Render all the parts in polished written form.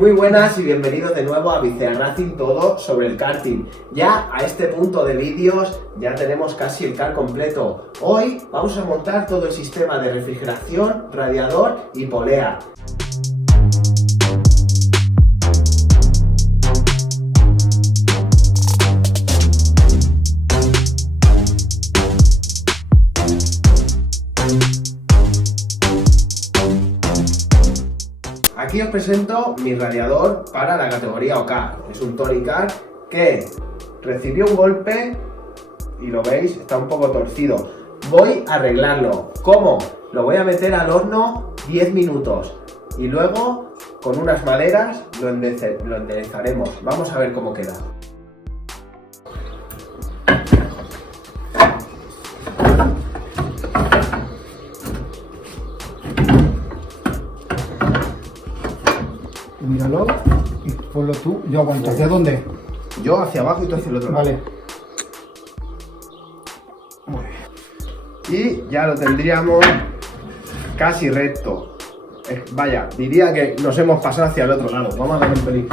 Muy buenas y bienvenidos de nuevo a Vicea Racing, todo sobre el karting. Ya a este punto de vídeos ya tenemos casi el car completo. Hoy vamos a montar todo el sistema de refrigeración, radiador y polea. Aquí os presento mi radiador para la categoría OK. Es un Tony Car que recibió un golpe y lo veis, está un poco torcido. Voy a arreglarlo. ¿Cómo? Lo voy a meter al horno 10 minutos y luego con unas maderas lo enderezaremos. Vamos a ver cómo queda. Míralo y ponlo tú. Yo aguanto. ¿Hacia dónde? Yo hacia abajo y tú hacia el otro lado. Vale. Muy bien. Y ya lo tendríamos casi recto. Vaya, diría que nos hemos pasado hacia el otro lado. Vamos a dar un pelín.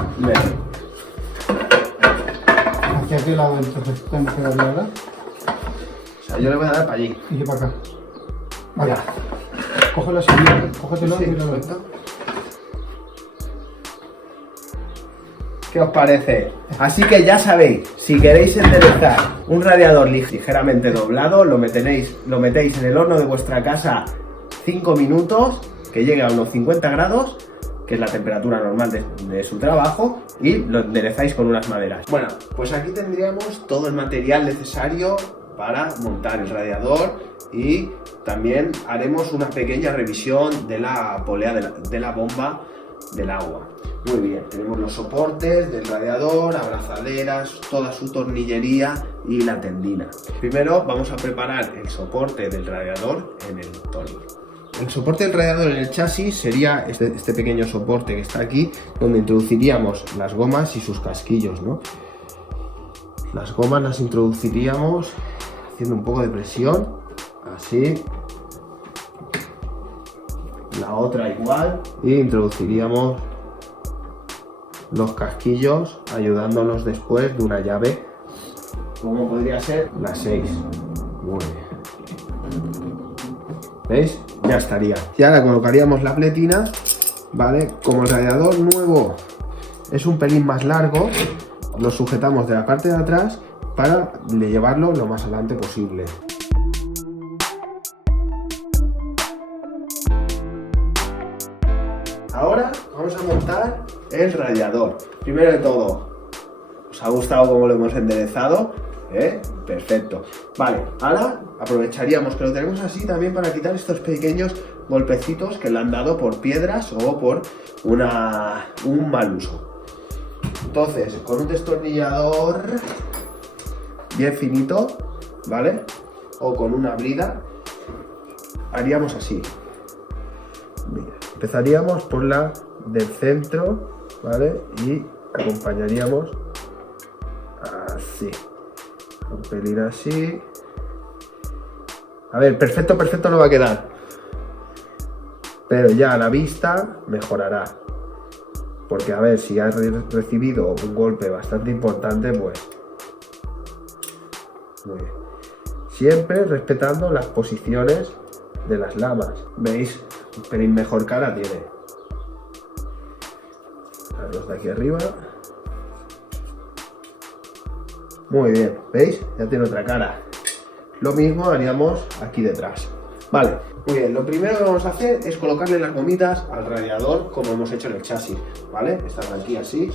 ¿Hacia qué lado entonces tenemos que darle, verdad? O sea, yo le voy a dar para allí. Y yo para acá. Vale. Ya. Cógelo así, cógetelo Sí, y míralo. perfecto. ¿Qué os parece? Así que ya sabéis, si queréis enderezar un radiador ligeramente doblado, lo metéis en el horno de vuestra casa 5 minutos, que llegue a unos 50 grados, que es la temperatura normal de su trabajo, y lo enderezáis con unas maderas. Bueno, pues aquí tendríamos todo el material necesario para montar el radiador y también haremos una pequeña revisión de la polea de la bomba del agua. Muy bien, tenemos los soportes del radiador, abrazaderas, toda su tornillería y la tendina. Primero vamos a preparar el soporte del radiador en el Tony. El soporte del radiador en el chasis sería este pequeño soporte que está aquí, donde introduciríamos las gomas y sus casquillos, ¿no? Las gomas las introduciríamos haciendo un poco de presión, así. La otra igual, y introduciríamos los casquillos ayudándonos después de una llave, como podría ser la 6. Muy bien. ¿Veis? Ya estaría. Y ahora colocaríamos la pletina, ¿vale? Como el radiador nuevo es un pelín más largo, lo sujetamos de la parte de atrás para llevarlo lo más adelante posible. Ahora vamos a montar el radiador. Primero de todo, ¿os ha gustado cómo lo hemos enderezado? Perfecto. Vale, ahora aprovecharíamos que lo tenemos así también para quitar estos pequeños golpecitos que le han dado por piedras o por un mal uso. Entonces, con un destornillador bien finito, ¿vale? O con una brida, haríamos así. Mira, empezaríamos por la del centro, ¿vale? Y acompañaríamos así, un pelín así. A ver, perfecto no va a quedar, pero ya a la vista mejorará, porque a ver, si has recibido un golpe bastante importante, pues muy bien. Siempre respetando las posiciones de las lamas. ¿Veis? Un pelín mejor cara tiene. A los de aquí arriba. Muy bien, ¿veis? Ya tiene otra cara. Lo mismo haríamos aquí detrás. Vale, muy bien. Lo primero que vamos a hacer es colocarle las gomitas al radiador como hemos hecho en el chasis, ¿vale? Están aquí así.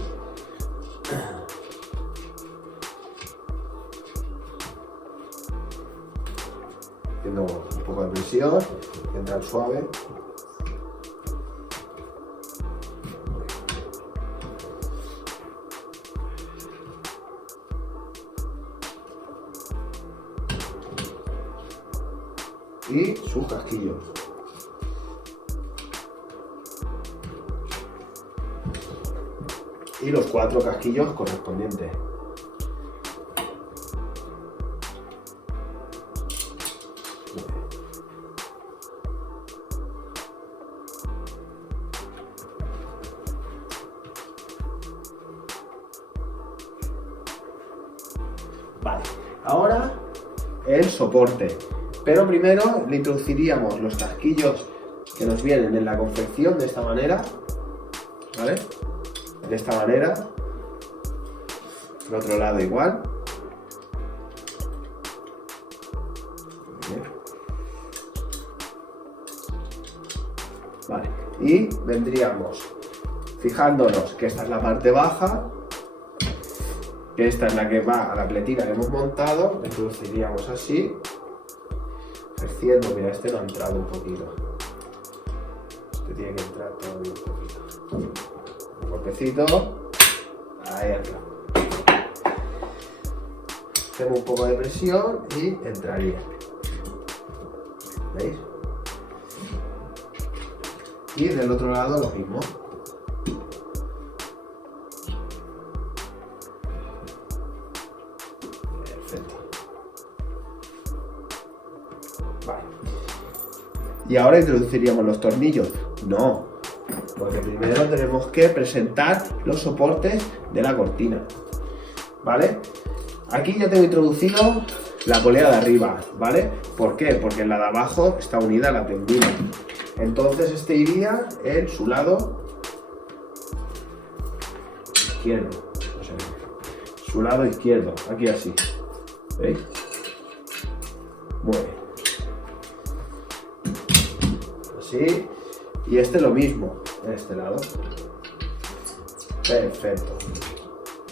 Haciendo un poco de presión, entran suave. Y sus casquillos. Y los 4 casquillos correspondientes. Vale, ahora el soporte. Pero primero le introduciríamos los casquillos que nos vienen en la confección de esta manera. ¿Vale? De esta manera. El otro lado igual. Bien. Vale, y vendríamos fijándonos que esta es la parte baja, que esta es la que va a la pletina que hemos montado, la introduciríamos así, ejerciendo, mira, este no ha entrado un poquito, este tiene que entrar todavía un poquito, un golpecito, ahí entra, hacemos un poco de presión y entraría, ¿veis? Y del otro lado lo mismo. Perfecto. Vale. ¿Y ahora introduciríamos los tornillos? No, porque primero tenemos que presentar los soportes de la cortina. ¿Vale? Aquí ya tengo introducido la polea de arriba, ¿vale? ¿Por qué? Porque en la de abajo está unida a la tendina. Entonces este iría en su lado izquierdo, no sé, su lado izquierdo, aquí así, ¿veis? Muy bien. Así, y este lo mismo, en este lado. Perfecto.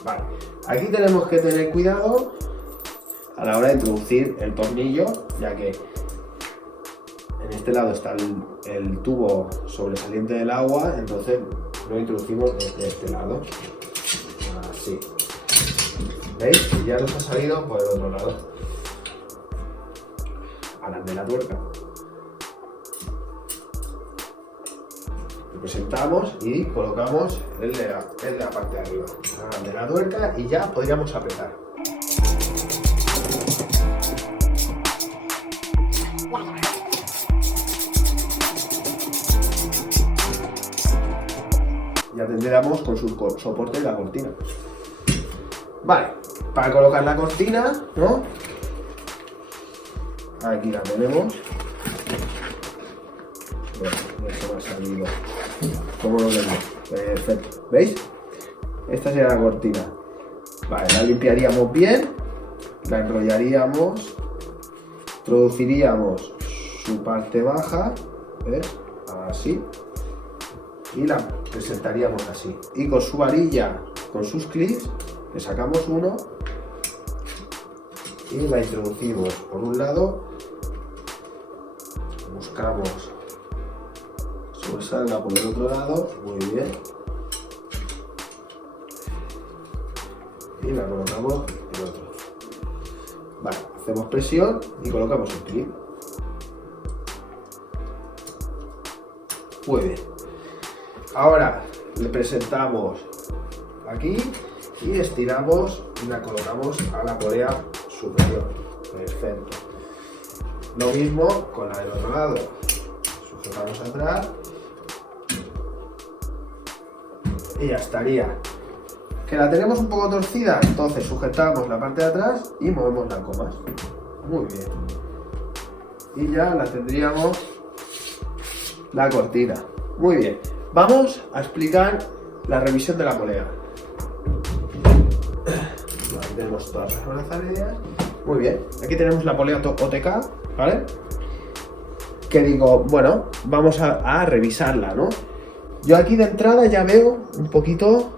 Vale, aquí tenemos que tener cuidado a la hora de introducir el tornillo, ya que en este lado está el tubo sobresaliente del agua, entonces lo introducimos desde este lado, así. ¿Veis? Y ya nos ha salido por el otro lado, a la de la tuerca. Lo presentamos y colocamos el de la parte de arriba, a la de la tuerca, y ya podríamos apretar. Ya tendríamos con su soporte la cortina. Vale, para colocar la cortina, ¿no? Aquí la tenemos. Bueno, esto me ha salido. ¿Cómo lo tengo? Perfecto. ¿Veis? Esta sería la cortina. Vale, la limpiaríamos bien, la enrollaríamos, introduciríamos su parte baja, ¿ves? Así. Y la presentaríamos así. Y con su varilla, con sus clips, le sacamos uno y la introducimos por un lado, buscamos sobresalga por el otro lado, muy bien, y la colocamos en el otro. Vale, hacemos presión y colocamos el clip. Muy bien. Ahora le presentamos aquí y estiramos y la colocamos a la polea superior. Perfecto. Lo mismo con la del otro lado. Sujetamos atrás y ya estaría. Que la tenemos un poco torcida, entonces sujetamos la parte de atrás y movemos las gomas. Muy bien. Y ya la tendríamos la cortina. Muy bien. Vamos a explicar la revisión de la polea. Aquí tenemos todas las brazaleras. Muy bien. Aquí tenemos la polea OTK, ¿vale? Que digo, bueno, vamos a revisarla, ¿no? Yo aquí de entrada ya veo un poquito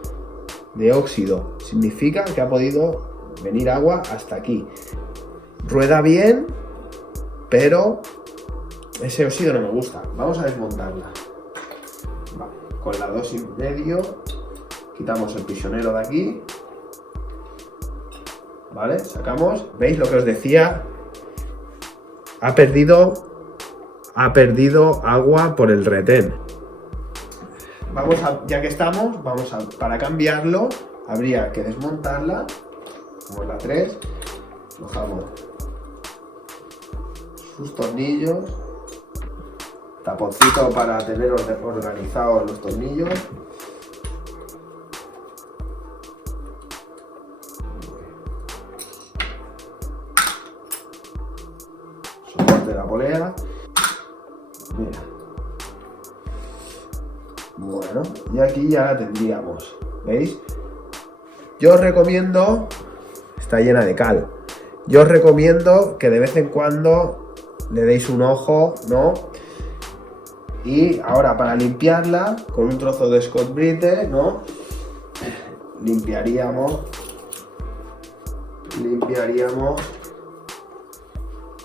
de óxido. Significa que ha podido venir agua hasta aquí. Rueda bien, pero ese óxido no me gusta. Vamos a desmontarla. Vale, con la 2,5 quitamos el prisionero de aquí, vale, sacamos, veis lo que os decía, ha perdido agua por el retén. Vamos a, ya que estamos, para cambiarlo habría que desmontarla, como en la 3, aflojamos sus tornillos, taponcito para tener organizados los tornillos. de la polea. Mira. Bueno, y aquí ya la tendríamos, ¿veis? Yo os recomiendo, está llena de cal, yo os recomiendo que de vez en cuando le deis un ojo, ¿no? Y ahora para limpiarla, con un trozo de Scotch Brite, ¿no? Limpiaríamos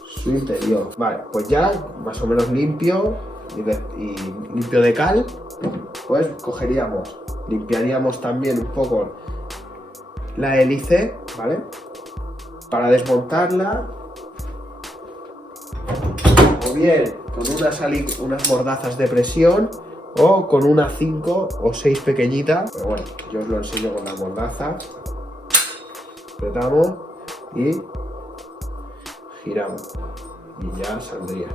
su interior. Vale, pues ya más o menos limpio y limpio de cal, pues cogeríamos, limpiaríamos también un poco la hélice, ¿vale? Para desmontarla, o bien con unas mordazas de presión, o con una 5 o 6 pequeñitas, pero bueno, yo os lo enseño con la mordaza. Apretamos y giramos y ya saldría.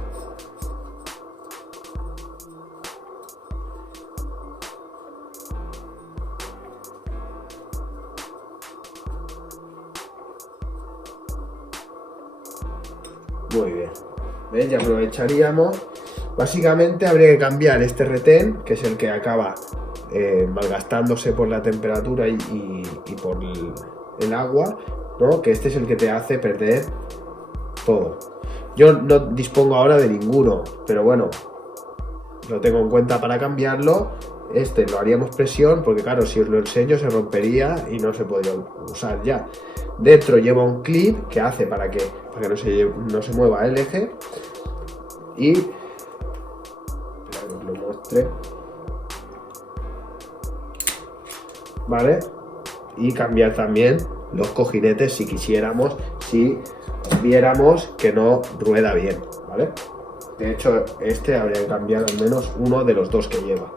Muy bien, ¿ves? Ya aprovecharíamos. Básicamente habría que cambiar este retén, que es el que acaba malgastándose por la temperatura y por el agua, ¿no? Que este es el que te hace perder todo. Yo no dispongo ahora de ninguno, pero bueno, lo tengo en cuenta para cambiarlo. Este lo haríamos presión, porque claro, si os lo enseño se rompería y no se podría usar ya. Dentro lleva un clip que hace para que no se mueva el eje. Y espera que os lo muestre, ¿vale? Y cambiar también los cojinetes si quisiéramos, si viéramos que no rueda bien, ¿vale? De hecho, este habría que cambiar al menos uno de los dos que lleva.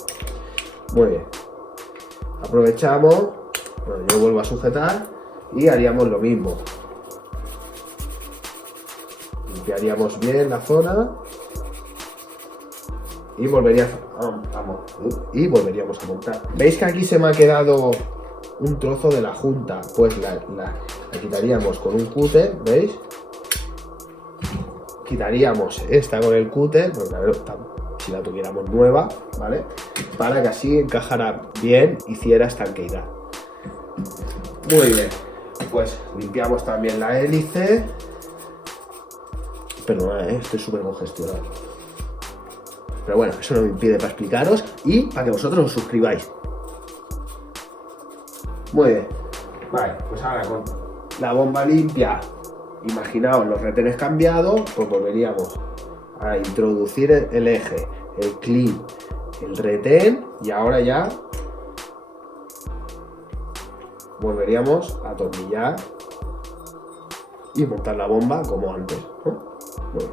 Muy bien. Aprovechamos, bueno, yo vuelvo a sujetar y haríamos lo mismo. Limpiaríamos bien la zona y volveríamos a montar. ¿Veis que aquí se me ha quedado un trozo de la junta? Pues la quitaríamos con un cúter, ¿veis? Quitaríamos esta con el cúter, porque a ver, si la tuviéramos nueva, ¿vale? Para que así encajara bien, hiciera estanqueidad. Muy bien, pues limpiamos también la hélice. Pero estoy súper congestionado. Pero bueno, eso no me impide para explicaros y para que vosotros os suscribáis. Muy bien. Vale, pues ahora con la bomba limpia, imaginaos los retenes cambiados, pues volveríamos a introducir el eje, el clip, el retén y ahora ya volveríamos a atornillar y montar la bomba como antes, ¿no? Bueno,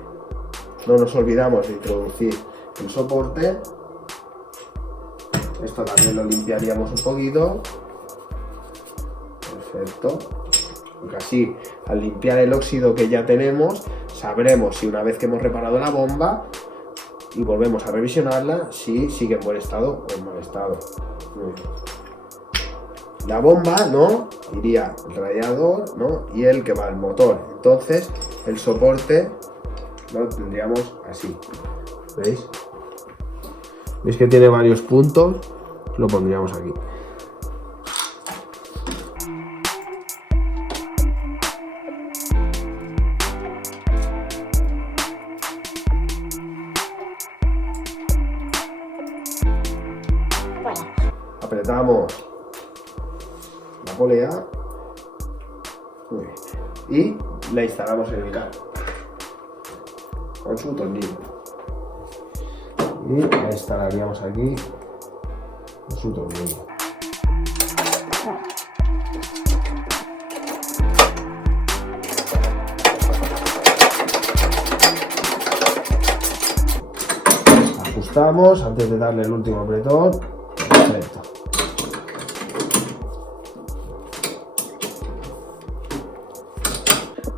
no nos olvidamos de introducir el soporte. Esto también lo limpiaríamos un poquito. Perfecto. Porque así, al limpiar el óxido que ya tenemos, sabremos si una vez que hemos reparado la bomba y volvemos a revisionarla, si sigue en buen estado o en mal estado. Muy bien. La bomba, ¿no? Iría el radiador, ¿no? Y el que va al motor. Entonces, el soporte lo tendríamos así. ¿Veis? ¿Veis que tiene varios puntos? Lo pondríamos aquí. Apretamos la polea. Muy bien. Y la instalamos en el carro con su tornillo. Y la instalaríamos aquí con su tornillo. Ajustamos antes de darle el último apretón. Perfecto.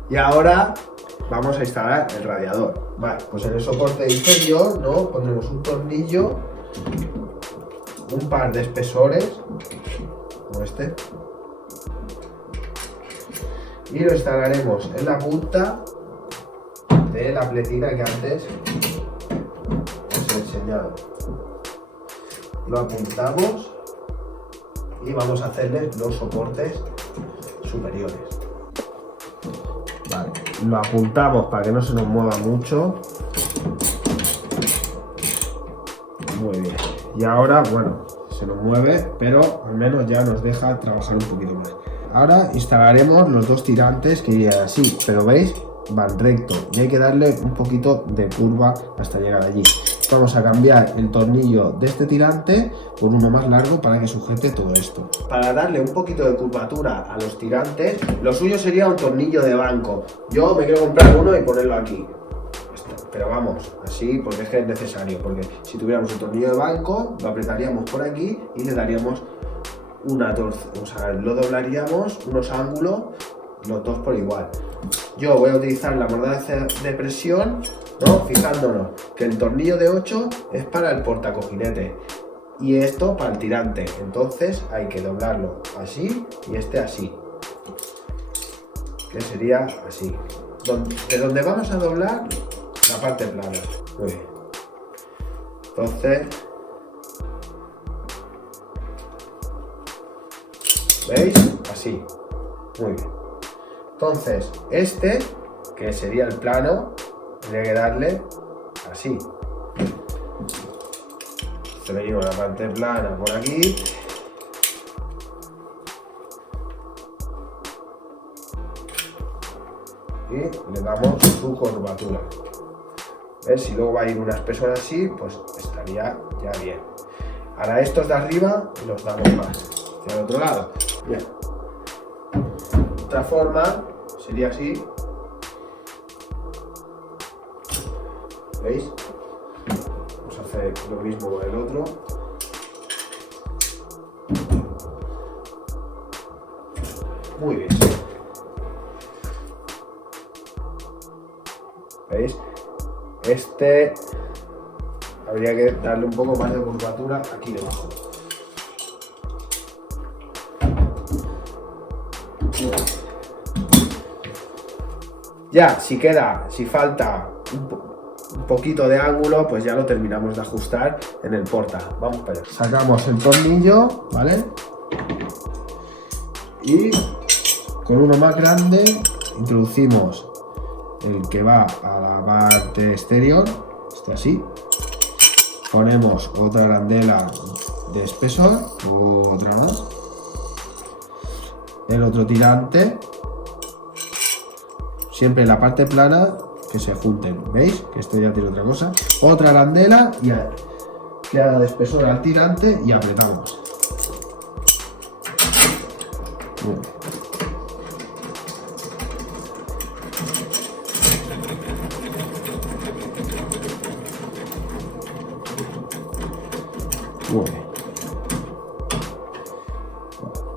Y ahora vamos a instalar el radiador. Vale, pues en el soporte inferior, ¿no? Pondremos un tornillo, un par de espesores, como este, y lo instalaremos en la punta de la pletina que antes os he enseñado. Lo apuntamos y vamos a hacerle los soportes superiores. Vale, lo apuntamos para que no se nos mueva mucho. Muy bien. Y ahora, bueno, se nos mueve, pero al menos ya nos deja trabajar un poquito más. Ahora instalaremos los dos tirantes que irían así, pero veis, van recto y hay que darle un poquito de curva hasta llegar allí. Vamos a cambiar el tornillo de este tirante por uno más largo para que sujete todo esto. Para darle un poquito de curvatura a los tirantes, lo suyo sería un tornillo de banco. Yo me quiero comprar uno y ponerlo aquí. Pero vamos, así porque es que es necesario, porque si tuviéramos un tornillo de banco, lo apretaríamos por aquí y le daríamos una torsión, o sea, lo doblaríamos unos ángulos, los dos por igual. Yo voy a utilizar la mordaza de presión, ¿no? Fijándonos que el tornillo de 8 es para el portacojinete y esto para el tirante, entonces hay que doblarlo así y este así, que sería así. De donde vamos a doblar la parte plana. Muy bien. Entonces, ¿veis? Así. Muy bien. Entonces, este, que sería el plano, tiene que darle así. Se le lleva la parte plana por aquí. Y le damos su curvatura. ¿Ves? Si luego va a ir una espesor así, pues estaría ya bien. Ahora estos de arriba los damos más hacia el otro lado. Bien. Otra forma sería así. ¿Veis? Vamos a hacer lo mismo con el otro. Muy bien. ¿Veis? Este habría que darle un poco más de curvatura aquí debajo. Ya, si falta un poquito de ángulo, pues ya lo terminamos de ajustar en el porta. Vamos para allá. Sacamos el tornillo, ¿vale? Y con uno más grande introducimos el que va a la parte exterior, este así. Ponemos otra arandela de espesor, otra más. El otro tirante. Siempre la parte plana que se junten. ¿Veis? Que esto ya tiene otra cosa. Otra arandela y que haga de espesor al tirante y apretamos. Muy bien. Muy bien.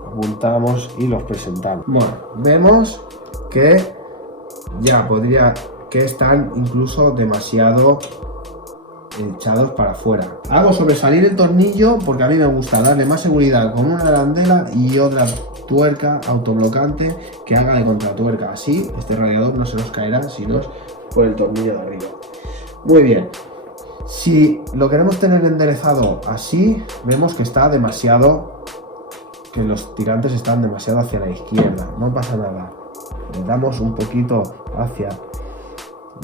Apuntamos y los presentamos. Bueno, vemos que ya que están incluso demasiado echados para afuera. Hago sobresalir el tornillo porque a mí me gusta darle más seguridad con una arandela y otra tuerca autoblocante que haga de contratuerca. Así este radiador no se nos caerá sino por el tornillo de arriba. Muy bien. Si lo queremos tener enderezado así, vemos que está demasiado, que los tirantes están demasiado hacia la izquierda. No pasa nada. Le damos un poquito hacia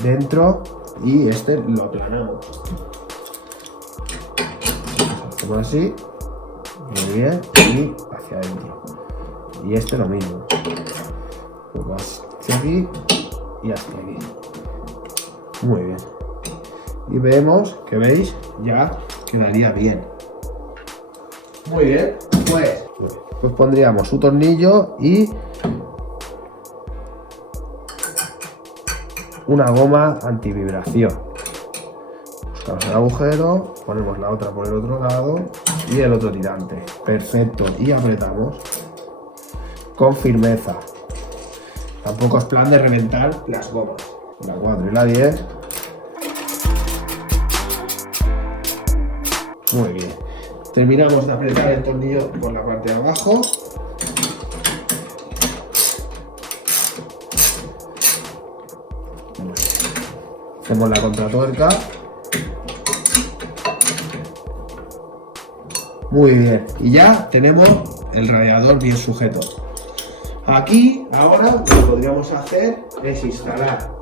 dentro y este lo aplanamos. Hacemos así, muy bien, y hacia adentro. Y este lo mismo. Pues hacia aquí y hasta aquí. Muy bien. Y vemos que, veis, ya quedaría bien. Muy bien, pues pondríamos su tornillo y una goma antivibración. Buscamos el agujero, ponemos la otra por el otro lado y el otro tirante. Perfecto, y apretamos con firmeza. Tampoco es plan de reventar las gomas. La 4 y la 10. Muy bien. Terminamos de apretar el tornillo por la parte de abajo. Hacemos la contratuerca. Muy bien. Y ya tenemos el radiador bien sujeto. Aquí, ahora, lo que podríamos hacer es instalar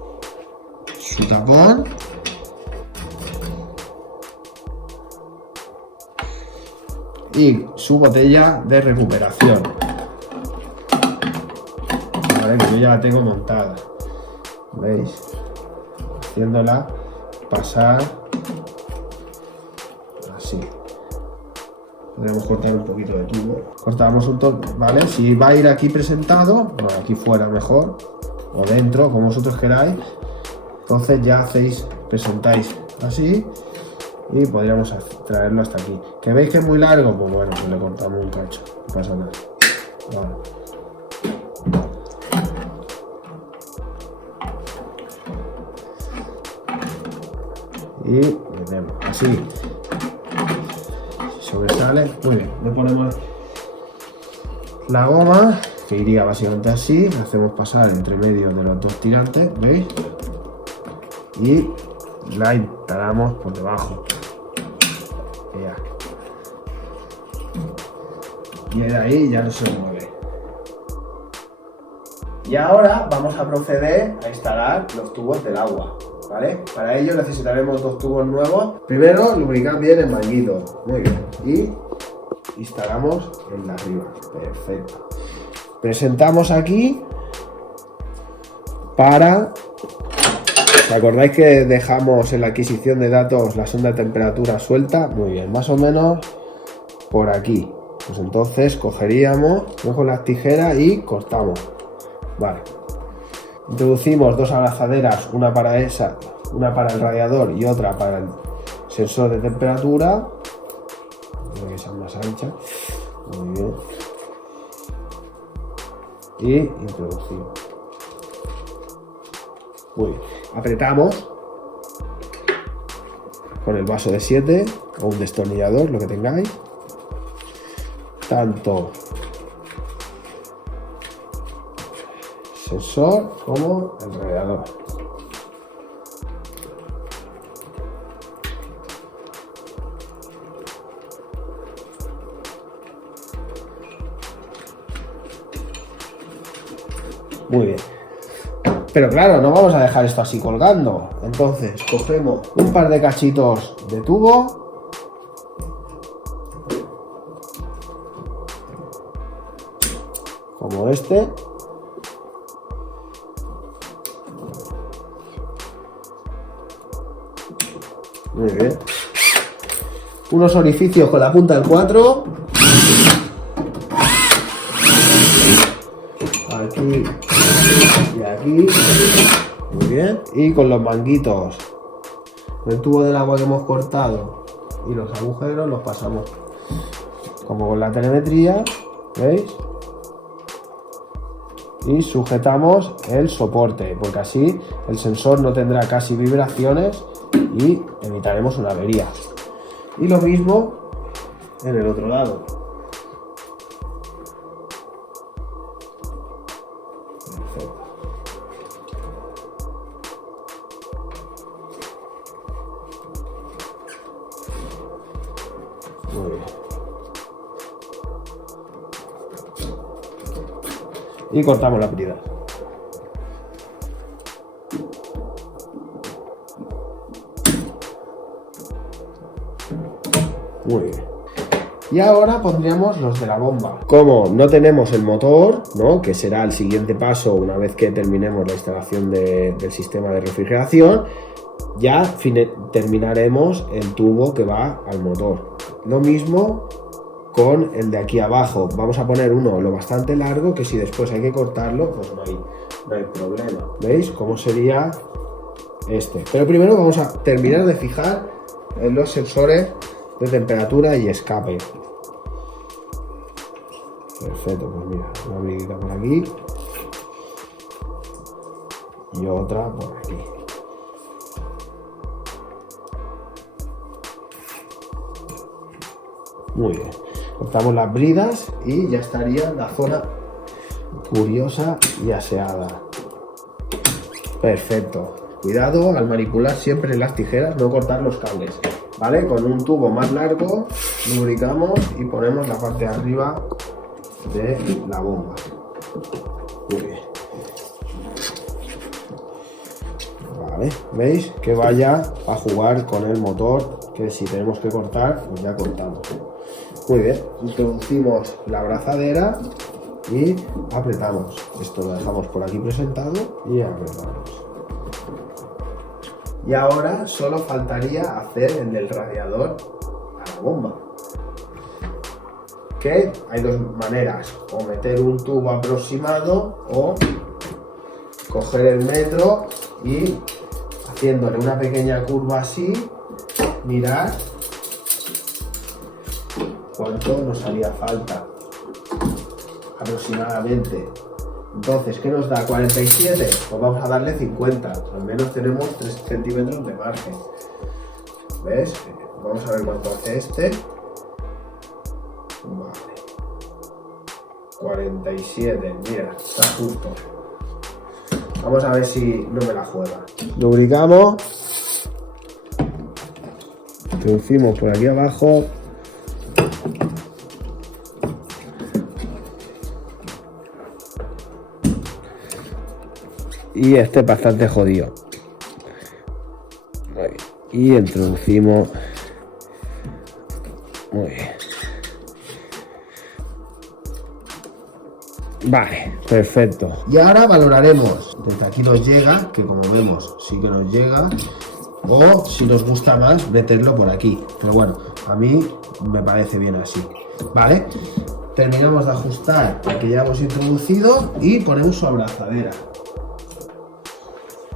su tapón. Y su botella de recuperación. Vale, que yo ya la tengo montada. ¿Veis? Haciéndola pasar así. Podemos cortar un poquito de tubo. Cortamos un toque, ¿vale? Si va a ir aquí presentado, bueno, aquí fuera mejor, o dentro, como vosotros queráis. Entonces ya presentáis así. Y podríamos traerlo hasta aquí. ¿Que veis que es muy largo? Pues bueno, pues le cortamos un cacho. No pasa nada. Vale. Y metemos así. Sobresale. Muy bien. Le ponemos la goma, que iría básicamente así. La hacemos pasar entre medio de los dos tirantes. ¿Veis? Y la instalamos por debajo. Ya. Y de ahí ya no se mueve. Y ahora vamos a proceder a instalar los tubos del agua, ¿vale? Para ello necesitaremos dos tubos nuevos. Primero lubricar bien el manguito. Muy bien. Y instalamos el de arriba. Perfecto. Presentamos aquí para... ¿Os acordáis que dejamos en la adquisición de datos la sonda de temperatura suelta? Muy bien, más o menos por aquí. Pues entonces cogeríamos con las tijeras y cortamos. Vale. Introducimos dos abrazaderas, una para esa, una para el radiador y otra para el sensor de temperatura. Que sea más ancha. Muy bien. Y introducimos. Muy bien. Apretamos con el vaso de 7 o un destornillador, lo que tengáis, tanto sensor como el radiador. Muy bien. Pero claro, no vamos a dejar esto así colgando. Entonces, cogemos un par de cachitos de tubo. Como este. Muy bien. Unos orificios con la punta del 4. Aquí y aquí. Muy bien. Y con los manguitos del tubo del agua que hemos cortado y los agujeros los pasamos como con la telemetría, ¿veis? Y sujetamos el soporte, porque así el sensor no tendrá casi vibraciones y evitaremos una avería. Y lo mismo en el otro lado. Perfecto. Muy bien. Y cortamos la brida. Muy bien. Y ahora pondríamos los de la bomba. Como no tenemos el motor, ¿no?, que será el siguiente paso una vez que terminemos la instalación del sistema de refrigeración, ya terminaremos el tubo que va al motor. Lo mismo con el de aquí abajo. Vamos a poner uno lo bastante largo, que si después hay que cortarlo, pues no hay problema. ¿Veis cómo sería este? Pero primero vamos a terminar de fijar en los sensores de temperatura y escape. Perfecto, pues mira, una briguita por aquí y otra por aquí. Muy bien, cortamos las bridas y ya estaría la zona curiosa y aseada. Perfecto. Cuidado al manipular siempre las tijeras, no cortar los cables, ¿vale? Con un tubo más largo lubricamos y ponemos la parte de arriba de la bomba. Muy bien. Vale, ¿veis? Que vaya a jugar con el motor, que si tenemos que cortar, pues ya cortamos. Muy bien, introducimos la abrazadera y apretamos. Esto lo dejamos por aquí presentado y apretamos. Y ahora solo faltaría hacer el del radiador a la bomba. Que hay dos maneras, o meter un tubo aproximado o coger el metro y haciéndole una pequeña curva así, mirar cuánto nos haría falta aproximadamente. Entonces, ¿qué nos da? 47, pues vamos a darle 50, al menos tenemos 3 centímetros de margen. ¿Ves? Vamos a ver cuánto hace este. Vale. 47, mira, está justo. Vamos a ver si no me la juega. Lubricamos. Introducimos por aquí abajo. Y este es bastante jodido. Muy bien. Y introducimos. Muy bien. Vale, perfecto. Y ahora valoraremos. Desde aquí nos llega, que como vemos sí que nos llega. O si nos gusta más, meterlo por aquí. Pero bueno, a mí me parece bien así. Vale. Terminamos de ajustar el que ya hemos introducido y ponemos su abrazadera.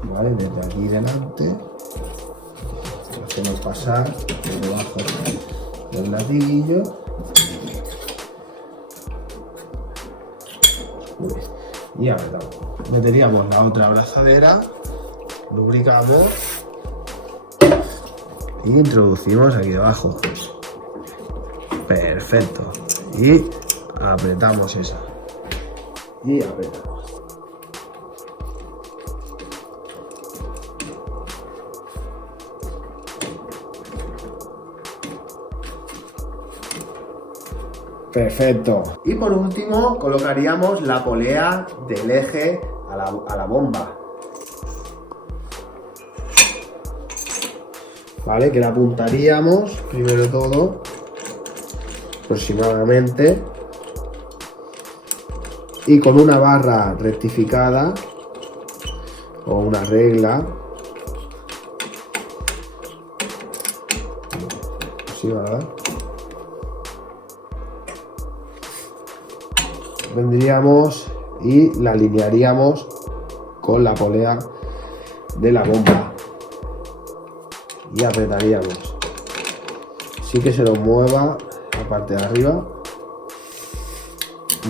Vale, desde aquí delante lo hacemos pasar por debajo del latiguillo. Y apretamos. Meteríamos la otra abrazadera, lubricamos y introducimos aquí debajo. Perfecto. Y apretamos esa. Y apretamos. Perfecto. Y por último colocaríamos la polea del eje a la bomba. Vale, que la apuntaríamos primero todo aproximadamente y con una barra rectificada o una regla así, ¿verdad? Vendríamos y la alinearíamos con la polea de la bomba y apretaríamos, sí que se nos mueva la parte de arriba.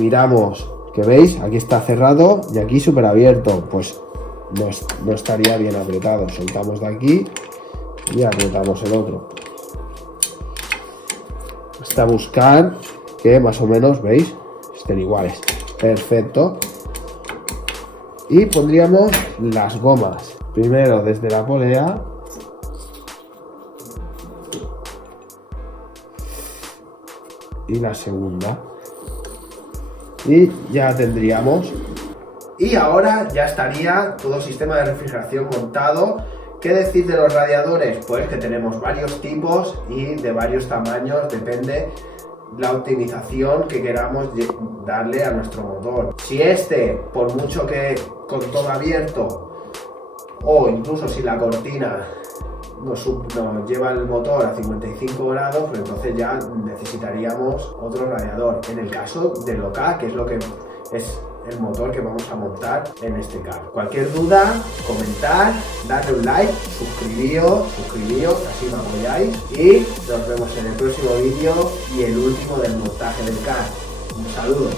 Miramos que veis, aquí está cerrado y aquí súper abierto, pues no estaría bien apretado. Soltamos de aquí y apretamos el otro hasta buscar que más o menos, veis, estén iguales. Perfecto. Y pondríamos las gomas primero desde la polea y la segunda, y ya tendríamos. Y ahora ya estaría todo el sistema de refrigeración montado. ¿Qué decir de los radiadores? Pues que tenemos varios tipos y de varios tamaños, depende la optimización que queramos darle a nuestro motor. Si este, por mucho que con todo abierto o incluso si la cortina nos lleva el motor a 55 grados, pues entonces ya necesitaríamos otro radiador. En el caso del local, que es lo que es el motor que vamos a montar en este carro. Cualquier duda, comentar, darle un like, suscribíos, así me apoyáis, y nos vemos en el próximo vídeo y el último del montaje del carro. Un saludo.